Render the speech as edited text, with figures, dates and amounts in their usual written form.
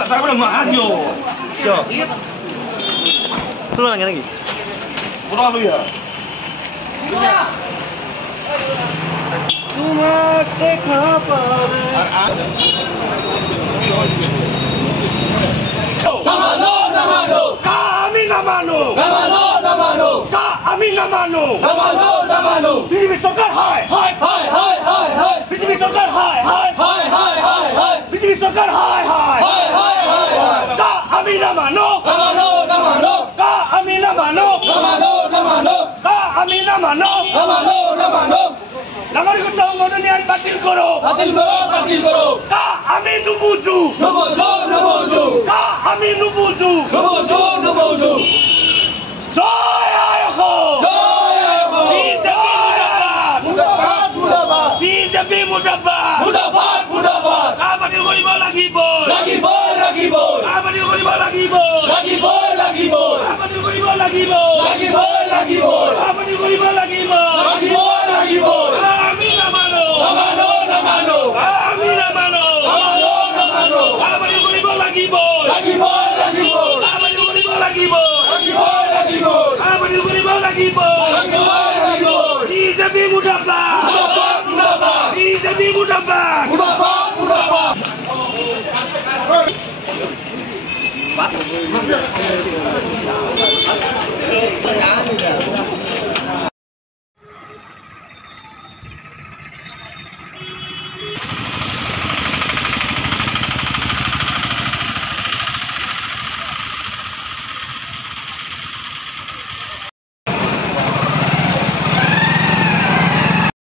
তারপরে মাহাজো তুলো লাগে নাকি বড় লইয়া তোমার দেখা পাবে নামানো নামানো কা আমি নামানো নামানো নামানো কা আমি নামানো নামানো নামানো বিজেপি সরকার হায় হায় হায় হায় হায় হায় বিজেপি সরকার হায় হায় হায় হায় হায় হায় বিজেপি সরকার হায় হায় হায় হায় হায় কা আমি নামানো নামানো নামানো কা আমি নামানো নামানো নামানো কা আমি নামানো নামানো নামানো নাগরিকত্ব মনোনয়ন বাতিল করো বাতিল করো বাতিল করো কা আমি নুবুজু নুবুজু নুবুজু কা আমি নুবুজু নুবুজু নুবুজু জয় আয়ো জয় আয়ো বিজেপি মুর্দাবাদ মুর্দাবাদ বিজেপি মুর্দাবাদ মুর্দাবাদ মুর্দাবাদ কা বাতিল কৰিব লাগিব লাগিব লাগিব কা বাতিল কৰিব লাগিব লাগিব লাগিব কা বাতিল কৰিব লাগিব লাগিব লাগিব কা বাতিল কৰিব লাগিব লাগিব লাগিব আমি নামানো নামানো নামানো আমি নামানো নামানো নামানো কা বাতিল কৰিব লাগিব লাগিব লাগিব কা বাতিল কৰিব লাগিব লাগিব লাগিব কা বাতিল কৰিব লাগিব লাগিব লাগিব বিজেপি মুৰ্দাবাদ মুৰ্দাবাদ মুৰ্দাবাদ বিজেপি মুৰ্দাবাদ মুৰ্দাবাদ মুৰ্দাবাদ